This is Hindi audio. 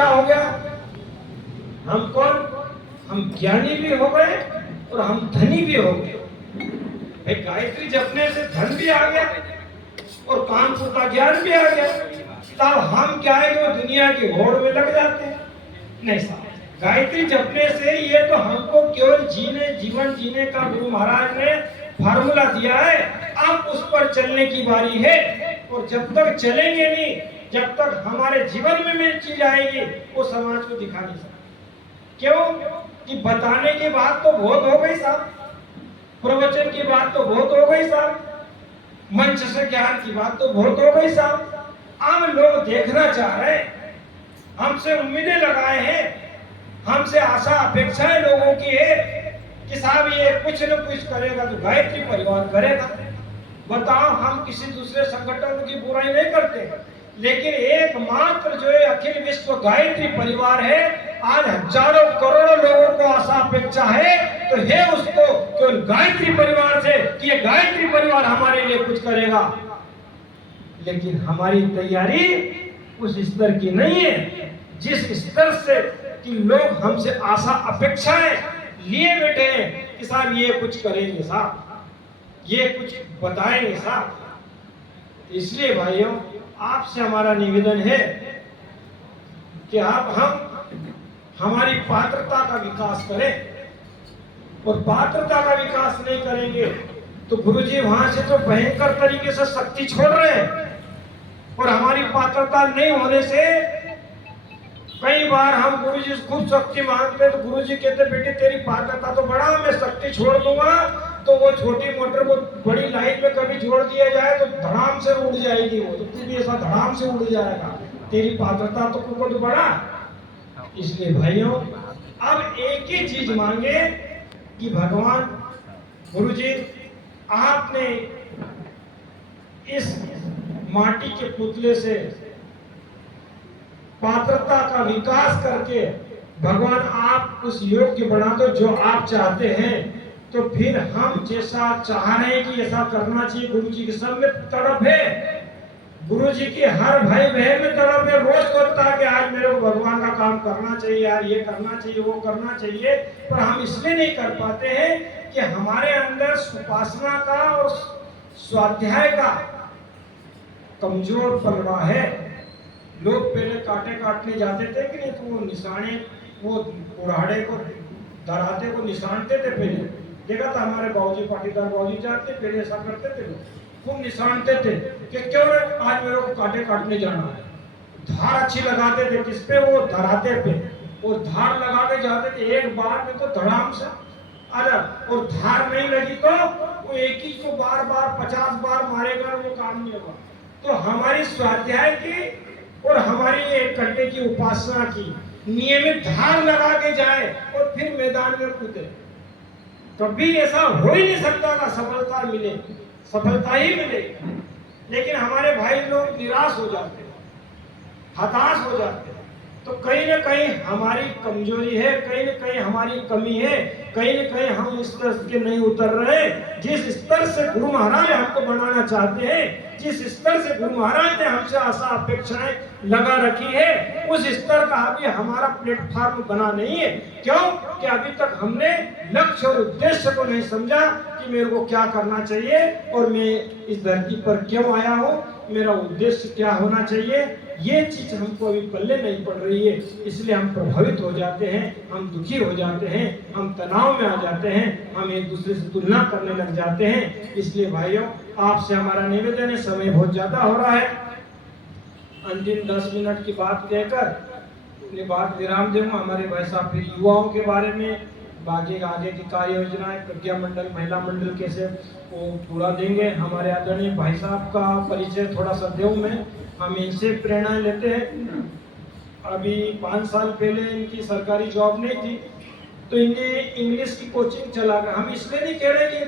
क्या हो गया? हम कौन? हम ज्ञानी भी हो गए और हम धनी भी हो गए। भाई गायत्री जपने से धन भी आ गया और कानपुर का ज्ञान भी आ गया। तब हम क्या है वो दुनिया की होड़ में लग जाते हैं? नहीं साहब, गायत्री जपने से ये तो हमको केवल जीवन जीने का गुरु महाराज ने फार्मूला दिया है। अब उस पर चलने की बारी है। और जब तक चलेंगे नहीं, जब तक हमारे जीवन में ये चीज आएगी, वो समाज को दिखा नहीं सकते। क्यों कि बताने की बात तो बहुत हो गई साहब, प्रवचन की बात तो बहुत हो गई साहब, मंच से ज्ञान की बात तो बहुत हो गई साहब। अब लोग देखना चाह रहे हैं, हमसे उम्मीदें लगाए हैं, हमसे आशा अपेक्षाएं लोगों की है कि साहब ये कुछ न कुछ करेगा तो गायत्री परिवार करेगा। बताओ, हम किसी दूसरे संगठन की बुराई नहीं करते, लेकिन एकमात्र जो है अखिल विश्व गायत्री परिवार है। आज हजारों करोड़ों लोगों को आशा अपेक्षा है, तो है उसको केवल गायत्री परिवार से कि ये गायत्री परिवार हमारे लिए कुछ करेगा। लेकिन हमारी तैयारी उस स्तर की नहीं है जिस स्तर से कि लोग हमसे आशा अपेक्षाएं लिए बैठे हैं कि साहब ये कुछ करेंगे साहब, ये कुछ बताएंगे साहब। इसलिए भाइयों, आपसे हमारा निवेदन है कि आप हम हमारी पात्रता का विकास करें। और पात्रता का विकास नहीं करेंगे तो गुरुजी वहां से तो भयंकर तरीके से शक्ति छोड़ रहे हैं। और हमारी पात्रता नहीं होने से कई बार हम गुरुजी से खूब शक्ति मांगते हैं, तो गुरुजी कहते बेटे तेरी पात्रता तो बड़ा, मैं शक्ति छोड़ दूंगा तो वो छोटी मोटर को बड़ी लाइन में कभी जोड़ दिया जाए तो धड़ाम से उड़ जाएगी, वो तो तू भी ऐसा धड़ाम से उड़ जाएगा, तेरी पात्रता तो कुछ बड़ा। इसलिए भाइयों, अब एक ही चीज मांगे कि भगवान गुरुजी आपने इस माटी के पुतले से पात्रता का विकास करके भगवान आप उस योग्य बना दो जो आप चाहते हैं। तो फिर हम जैसा चाह रहे हैं कि ऐसा करना चाहिए, गुरुजी के सब में तड़प है, गुरुजी के हर भाई बहन में तड़प है। रोज सोचता है कि आज मेरे को भगवान का काम करना चाहिए, यार ये करना चाहिए, वो करना चाहिए, पर हम इसलिए नहीं कर पाते हैं कि हमारे अंदर उपासना का और स्वाध्याय का कमजोर पलड़ा है। लोग पहले कांटे काटने जाते थे कि नहीं, तो वो निशाने, वो कुल्हाड़े को दराते को निशानते थे। पहले देखा था हमारे बाबूजी, पाटीदार बाबूजी जाते पहले ऐसा करते थे, खूब निशानते थे कि क्यों आज मेरे को कांटे काटने जाना है। धार अच्छी लगाते थे, किस पे? वो धराते पे, और धार लगा के जाते थे, एक बार में तो धड़ाम से अलग। और धार नहीं लगी तो वो एक ही को बार बार 50 बार मारेगा, वो काम नहीं होगा। तो हमारी स्वाध्याय की और हमारी एक घंटे की उपासना की नियमित धार लगा के जाए और फिर मैदान में कूदे, कभी ऐसा हो ही नहीं सकता ना सफलता मिले, सफलता ही मिले। लेकिन हमारे भाई लोग निराश हो जाते हैं, हताश हो जाते हैं। तो कहीं ना कहीं हमारी कमजोरी है, कहीं ना कहीं हमारी कमी है, कहीं ना कहीं हम इस स्तर के नहीं उतर रहे। जिस स्तर से गुरु महाराज हमको बनाना चाहते हैं, जिस स्तर से गुरु महाराज ने हमसे आशा अपेक्षाएं लगा रखी है, उस स्तर का अभी हमारा प्लेटफॉर्म बना नहीं है। क्यों कि अभी तक हमने लक्ष्य और उद्देश्य को नहीं समझा कि मेरे को क्या करना चाहिए और मैं इस धरती पर क्यों आया हूँ, मेरा उद्देश्य क्या होना चाहिए। ये चीज हमको अभी पल्ले नहीं पड़ रही है, इसलिए हम प्रभावित हो जाते हैं, हम दुखी हो जाते हैं, हम तनाव में आ जाते हैं, हम एक दूसरे से तुलना करने लग जाते हैं। इसलिए भाइयों, आपसे हमारा निवेदन है, समय बहुत ज्यादा हो रहा है, अंतिम 10 मिनट की बात कहकर अपनी बात विराम दूंगा। हमारे भाई साहब फिर युवाओं के बारे में, बाकी आगे की कार्य योजनाएं, प्रज्ञा मंडल, महिला मंडल कैसे वो पूरा देंगे। हमारे आदरणीय भाई साहब का परिचय थोड़ा सा देऊं मैं, हम इनसे प्रेरणा लेते हैं। अभी 5 साल पहले इनकी सरकारी जॉब नहीं थी, तो इन्हें इंग्लिश की कोचिंग चला गया। हम इसलिए नहीं कह रहे कि